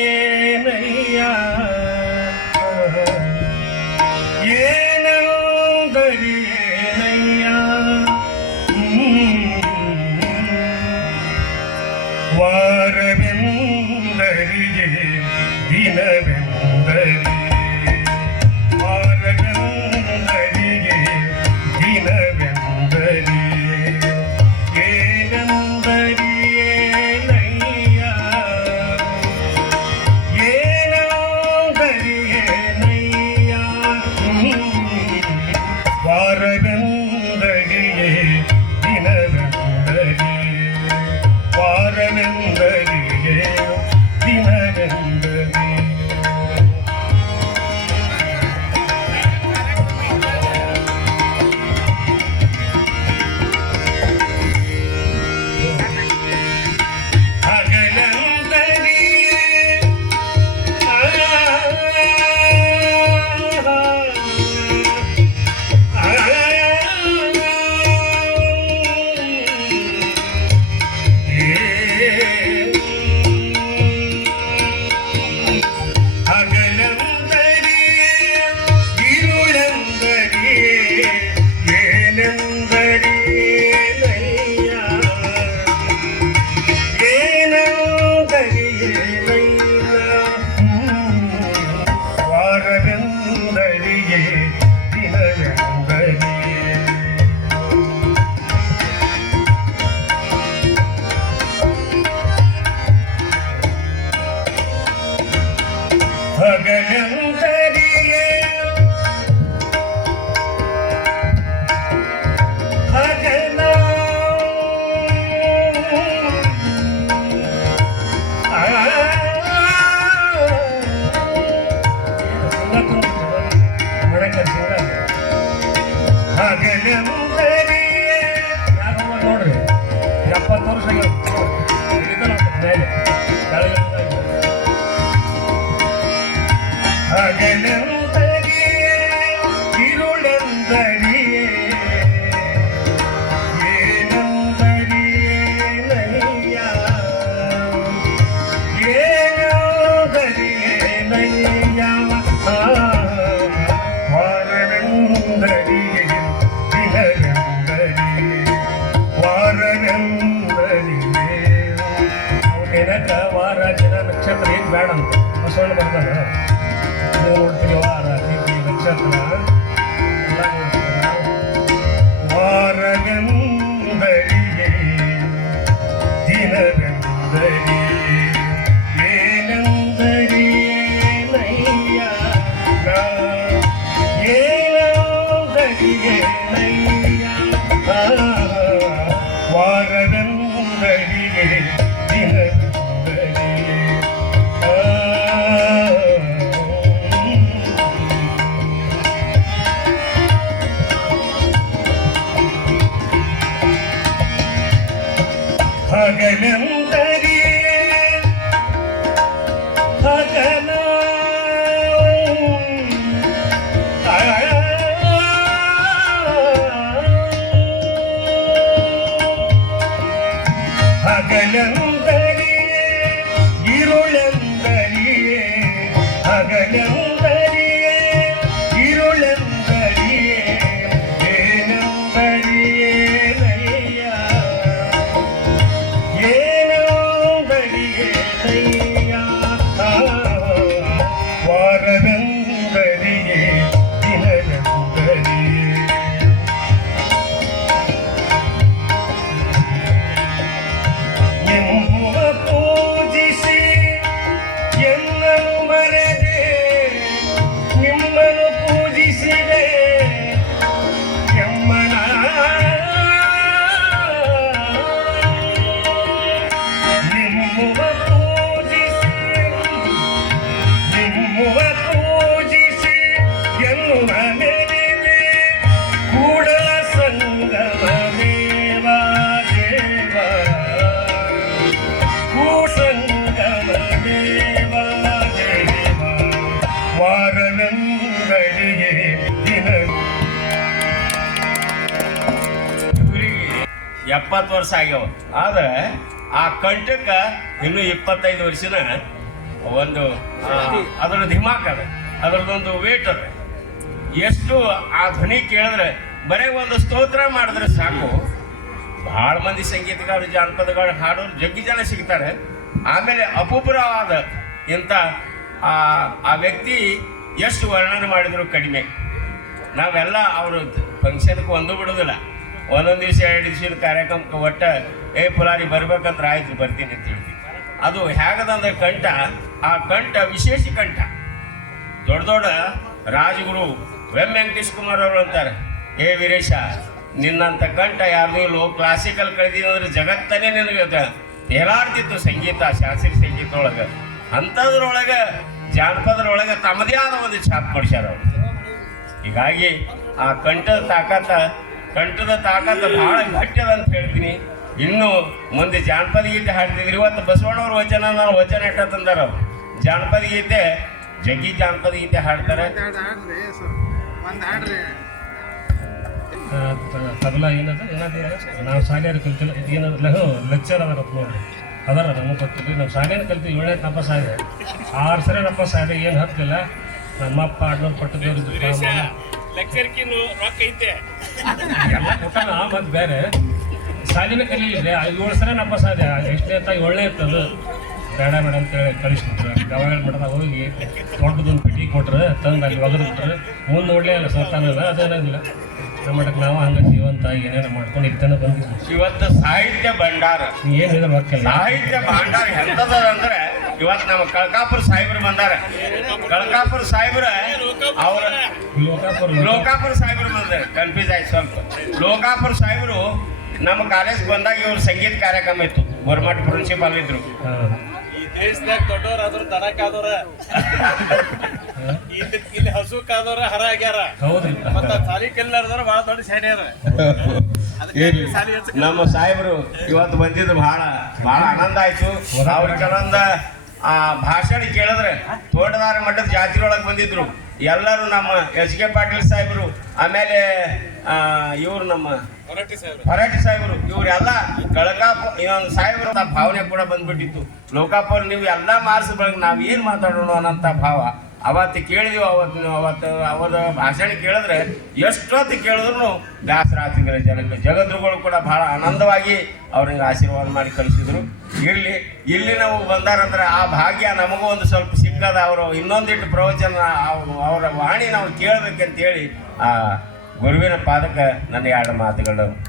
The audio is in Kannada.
ஏனந்தரியேனையா ஏனந்தரியேனையா வாரவிந்தரியே forgetting ಹಗಲೆಂದರಿಯೇ Yeah. Yeah. ಎಪ್ಪತ್ತು ವರ್ಷ ಆಗ್ಯಾವ. ಆದ್ರೆ ಆ ಕಂಠಕ್ಕೆ ಇನ್ನೂ ಇಪ್ಪತ್ತೈದು ವರ್ಷನ ಒಂದು ಅದರ ಧಿಮಾಕ್ ಅದ. ಅದರದೊಂದು ವೇಟ್ ಅದ. ಎಷ್ಟು ಆ ಧ್ವನಿ ಕೇಳಿದ್ರೆ ಬರೇ ಒಂದು ಸ್ತೋತ್ರ ಮಾಡಿದ್ರೆ ಸಾಕು. ಬಹಳ ಮಂದಿ ಸಂಗೀತಗಾರರು ಜಾನಪದಗಳು ಹಾಡೋರು ಜಗ್ಗಿ ಜನ ಸಿಗ್ತಾರೆ. ಆಮೇಲೆ ಅಪೂಪುರವಾದ ಇಂಥ ಆ ಆ ವ್ಯಕ್ತಿ ಎಷ್ಟು ವರ್ಣನೆ ಮಾಡಿದ್ರು ಕಡಿಮೆ. ನಾವೆಲ್ಲ ಅವರು ಫಂಕ್ಷನ್ಗೆ ಒಂದು ಬಿಡೋದಿಲ್ಲ. ಒಂದೊಂದು ದಿವಸ, ಎರಡು ದಿವಸದ ಕಾರ್ಯಕ್ರಮಕ್ಕೆ ಒಟ್ಟ, ಏ ಪುಲಾರಿ, ಬರ್ಬೇಕಂದ್ರೆ ಆಯ್ತು, ಬರ್ತೀನಿ ಅಂತ ಹೇಳ್ತೀನಿ ಅದು ಹೇಗದಂದ್ರೆ ಕಂಠ, ಆ ಕಂಠ ವಿಶೇಷ ಕಂಠ. ದೊಡ್ಡ ದೊಡ್ಡ ರಾಜಗುರು ವೆಂ ವೆಂಕಟೇಶ್ ಕುಮಾರ್ ಅವರು ಅಂತಾರೆ, ಏ ವೀರೇಶ, ನಿನ್ನಂಥ ಕಂಠ ಯಾರ್ದು ಇಲ್ಲೋ ಕ್ಲಾಸಿಕಲ್ ಕಳೆದಿದ್ರೆ ಜಗತ್ತನೇ ನಿನಗೆ ಹೇಳಾಡ್ತಿತ್ತು ಸಂಗೀತ, ಶಾಸ್ತ್ರೀಯ ಸಂಗೀತ ಒಳಗೆ ಅಂಥದ್ರೊಳಗೆ, ಜಾನಪದರೊಳಗೆ ತಮ್ಮದೇ ಆದ ಒಂದು ಛಾಪ್ ಕೊಡ್ಸ್ಯಾರ ಅವರು. ಹೀಗಾಗಿ ಆ ಕಂಠದ ತಾಕತ್ತ ಕಂಠದ ತಾಕತ್ತ ಬಹಳ ಗಟ್ಟಿ ಅದ ಅಂತ ಹೇಳ್ತೀನಿ. ಇನ್ನು ಮುಂದೆ ಜಾನಪದ ಗೀತೆ ಹಾಡ್ತಿದ್ರು ಇವತ್ತು ಬಸವಣ್ಣವ್ರ ವಚನ ನಾನು ವಚನ ಇಟ್ಟ ತಂದಾರ ಜಾನಪದ ಗೀತೆ ಜಗ್ಗಿ ಜಾನಪದ ಗೀತೆ ಹಾಡ್ತಾರೆ. ತಬಲ ಏನದ ಏನದ ನಾವು ಸಾಲಿಯಾರ ಕಲ್ತಿಲ್ಲ ಏನದ ಲಘು ಲೆಕ್ಚರ್ ಅದಾರ ನೋಡ್ರಿ. ಅದರ ನಮಗೆ ಗೊತ್ತಿಲ್ಲ. ನಾವು ಸಾಲಿಯಾರ ಕಲ್ತೀವಿ ಏಳನೇ ತಪಸ್ ಆರು ಸರಿ ತಪಸ್ ಏನು ಹತ್ತಿಲ್ಲ. ನಮ್ಮಪ್ಪ ಅಣ್ಣವ್ರು ಪಟ್ಟದವ್ರು ಲೆಕ್ಚರ್ಕಿನ್ನು ರೊಕ್ಕ ಐತೆ. ಎಲ್ಲ ಕೊಟ್ಟಾನ ಮತ್ತೆ ಬೇರೆ. ಶಾಲಿನ ಕಲೀಲಿಲ್ಲ ಏಳು ಸಲ ನಮ್ಮ ಸಾಧ್ಯ. ಎಷ್ಟನೇ ಅಂತ ಒಳ್ಳೆ ಇರ್ತದ. ಬೇಡ ಬೇಡ ಅಂತೇಳಿ ಕಳಿಸ್ಬಿಟ್ರು. ಗವಾಗಳ ಮಠದಾಗ ಹೋಗಿ ದೊಡ್ಡದೊಂದು ಪೆಟ್ಟಿ ಕೊಟ್ರು ತಂದು ಅಲ್ಲಿ ಒಗೆದು ಬಿಟ್ರು ಮುಂದೆ ನೋಡಲೇ ಇಲ್ಲ ಸತ್ತಾನಿಲ್ಲ ಅದೇನಾಗಿಲ್ಲ. ನಮ್ಮ ಮಠಕ್ಕೆ ನಾವು ಹಂಗೆ ಜೀವಂತ ಏನೇನೋ ಮಾಡ್ಕೊಂಡು ಇರ್ತಾನೆ ಬಂದಿದ್ವಿ. ಇವತ್ತು ಸಾಹಿತ್ಯ ಭಂಡಾರ. ಏನಿದೆ ಮಕ್ಕಳ? ಸಾಹಿತ್ಯ ಭಂಡಾರ ಎಂತದ ಅಂದ್ರೆ ಇವತ್ತು ನಮ್ಮ ಕಳಕಾಪುರ ಸಾಹೇಬ್ರು ಬಂದಾರ. ಕಳಕಾಪುರ ಸಾಹೇಬ್ರ ಅವರ ಲೋಕಾಪುರ ಲೋಕಾಪುರ ಸಾಹೇಬ್ರು ಬಂದಾರೆ. ಕನ್ಫ್ಯೂಸ್ ಆಯ್ತು ಸ್ವಲ್ಪ. ಲೋಕಾಪುರ ಸಾಹೇಬ್ರು ನಮ್ಮ ಕಾಲೇಜ್ ಬಂದಾಗ ಇವ್ರ ಸಂಗೀತ ಕಾರ್ಯಕ್ರಮ ಇತ್ತು. ಗೋರ್ಮಟ್ ಪ್ರಿನ್ಸಿಪಾಲ್ ಇದ್ರು. ಈ ದೇಶದಾಗ ದೊಡ್ಡವ್ರ ಆದ್ರ ದನ ಕಾದವ್ರ ಇಲ್ಲಿ ಹಸು ಕಾದವ್ರ ಹರ ಆಗ್ಯಾರ. ಹೌದ್ರಿ. ಮತ್ತ ಸಾಲಿ ಕಲ್ಲಾರ್ದವ್ರ ಬಹಳ ದೊಡ್ಡ ಶಾಣ್ಯಾರ ನಮ್ಮ ಸಾಹೇಬರು ಇವತ್ತು ಬಂದಿದ್ದು ಬಹಳ ಬಹಳ ಆನಂದ ಆಯ್ತು. ಅವ್ರ ಕೆಲವೊಂದ ಆ ಭಾಷಣ ಕೇಳಿದ್ರೆ ತೋಟದಾರ ಮಠದ ಜಾತ್ರೆಯೊಳಗೆ ಬಂದಿದ್ರು. ಎಲ್ಲರೂ ನಮ್ಮ ಎಚ್ ಕೆ ಪಾಟೀಲ್ ಸಾಹೇಬರು ಆಮೇಲೆ ಇವರು ನಮ್ಮ ಹೊರಟಿ ಸಾಹೇಬ್ರ. ಇವರೆಲ್ಲ ಕಳಕಾಪ ಸಾಹೇಬರು ಆ ಭಾವನೆ ಕೂಡ ಬಂದ್ಬಿಟ್ಟಿತ್ತು. ಲೋಕಾಪುರ ನೀವು ಎಲ್ಲ ಮಾರ್ಸ್ ಬೆಳಗ್ಗೆ ನಾವು ಏನು ಮಾತಾಡೋಣ ಅನ್ನೋಂಥ ಭಾವ. ಅವತ್ತು ಕೇಳಿದ್ವಿ ಅವತ್ತು ಅವತ್ತು ಅವರ ಭಾಷಣ ಕೇಳಿದ್ರೆ ಎಷ್ಟೊತ್ತು ಕೇಳಿದ್ರು ದಾಸರಾತಿಗಳ ಆಗ್ತಿದ್ರೆ ಜನಕ್ಕೆ ಜಗದ್ರುಗಳು ಕೂಡ ಬಹಳ ಆನಂದವಾಗಿ ಅವ್ರಿಗೆ ಆಶೀರ್ವಾದ ಮಾಡಿ ಕಳಿಸಿದ್ರು. ಇರಲಿ ಇಲ್ಲಿ ನಾವು ಬಂದಾರಂದ್ರೆ ಆ ಭಾಗ್ಯ ನಮಗೂ ಒಂದು ಸ್ವಲ್ಪ ಸಿಕ್ಕದ ಅವರು ಇನ್ನೊಂದಿಟ್ಟು ಪ್ರವಚನ ಅವ್- ಅವರ ವಾಣಿ ನಾವು ಕೇಳಬೇಕಂತೇಳಿ ಆ ಗುರುವಿನ ಪಾದಕ್ಕೆ ನನ್ನ ಎರಡು ಮಾತುಗಳು.